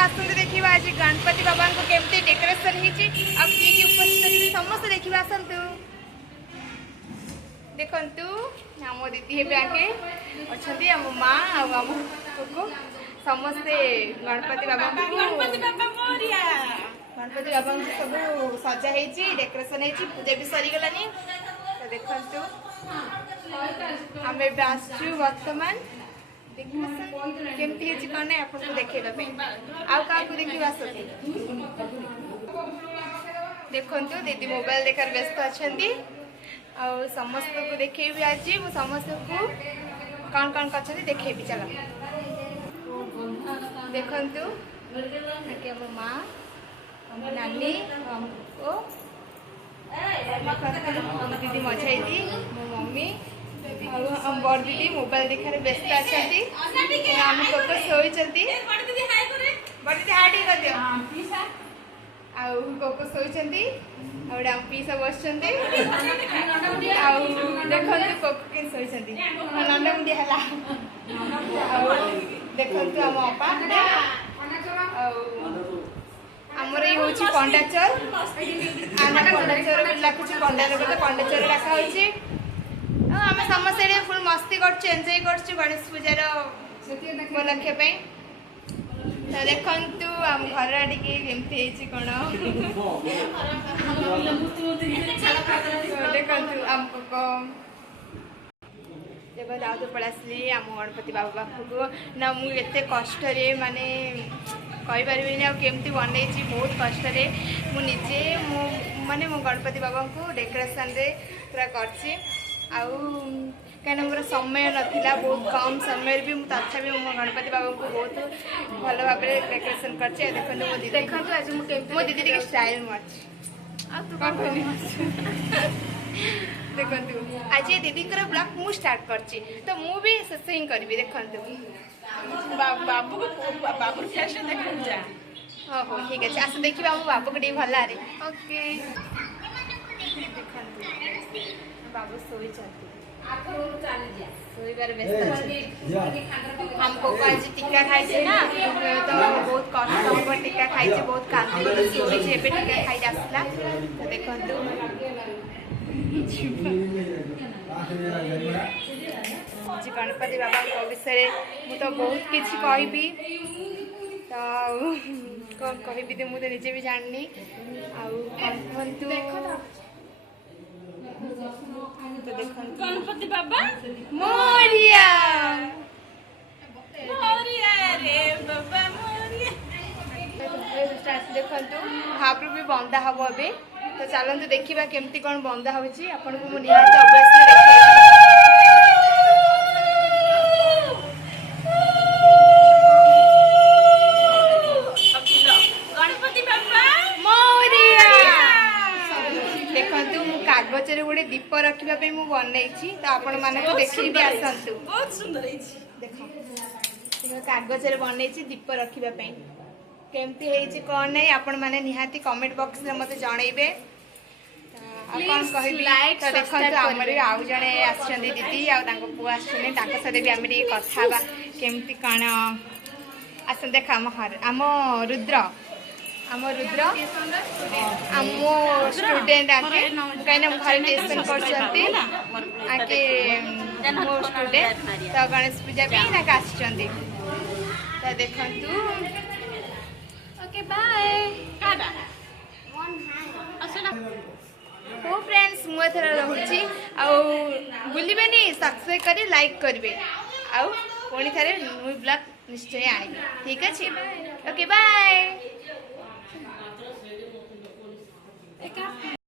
आसते देखा आज गणपति बाबा को केमती डेकोरेशन होती उपस्थित समस्त देखा आसतु देखु आम दीदी हे आगे अच्छा आम माँ आम को समस्ते गणपति बाबा सब सजा डेकोरेशन पूजा भी सरीगलानी तो देखु आम आसचु बर्तमान केमती है कौन आपको देखा आउ क्या देखा आसती देखु दीदी मोबाइल देखार व्यस्त अच्छा आउ समस्त को देखेबी आज मु समस्त को कौन कौन कर देखेबी चलो देखु आम माँ आम नानी आमको दीदी मझाई मो मम्मी हम बड़ दीदी मोबाइल देखार व्यस्त अच्छा आम को शोचती बड़ दीदी हाई टे कर दियो आउ कोको शोचती आम पीसा बस देखो कोको के शोचती नंदा मुंडिया है देखो आम अपा आमर ये हूँ पंडाचर आना पंडाचर लाखुच पंडार पंडाचर डाका आम समस्त फुल मस्ती करजय कर गणेश पूजार उपलक्ष्य तो देखु आम घर आड़े केमती कौन देखु आम जब दाऊद पड़ा आसली आम गणपति बाबा पाखक ना मुझे कष्ट माने कहीपरि आमती बनई बहुत कष्ट मुझे माने मो गणपति बाबा को डेकोरेशन रे पूरा कर कहीं मोर समय नाला बहुत कम समय भी तथापि मो गणपति बाबा को बहुत भल भाव डेकोरेशन कर देखो आज मो दीदी टे स्टाइल देखु आज दीदी ब्लॉग मु स्टार्ट करची तो मु भी शेष ही करी देखु बाबू फैशन देखो जा हाँ हो ठीक है आस देखिए आम बाबू को भल आरे ओके देखु बाबू शोई शोबार व्यस्त हमको आज टीका खाई ना तो बहुत कष्ट हम टीका खाई बहुत कांदी शोई टीका खाई आसला तो देखु गणपति बाबा विषय मु तो बहुत किसी कहबी तो कौन कहबी मुझे निजे भी जाननी तो देखो गणपति बाबा मोरिया मोरिया रे बाबा मोरिया देखु हाफ भी बंदा हम ए तो चलते देखा केमती कौन बंदा होची आपन को निहाती ऑब्वियसली देखा गणपति बाबा मोरिया देखु कागज गोटे दीप रखापी मुझे बनई तो आपण मानक देखी भी आसतु बहुत सुंदर देख कागज बनई दीप रखापी केमती कौन नहीं आपण मैंने निहाती कमेंट बॉक्स में मत जनइबे कौन कहबी तो देखो आमर भी आउ जड़े आसछन दीदी पु आसते भी आम कथा केमती कौन आस देख आम रुद्र आम स्टूडेंट आके कहीं घर ट्यूशन करके मो स्टूडेंट तो गणेश पूजा भी तो देखु ओके बाय हो फ्रेंड्स मुझे रही भूलबे सब्सक्राइब कर लाइक करेंगे आउ पुणी थे न्यू ब्लॉग निश्चय आएगी ठीक अच्छे ओके बाय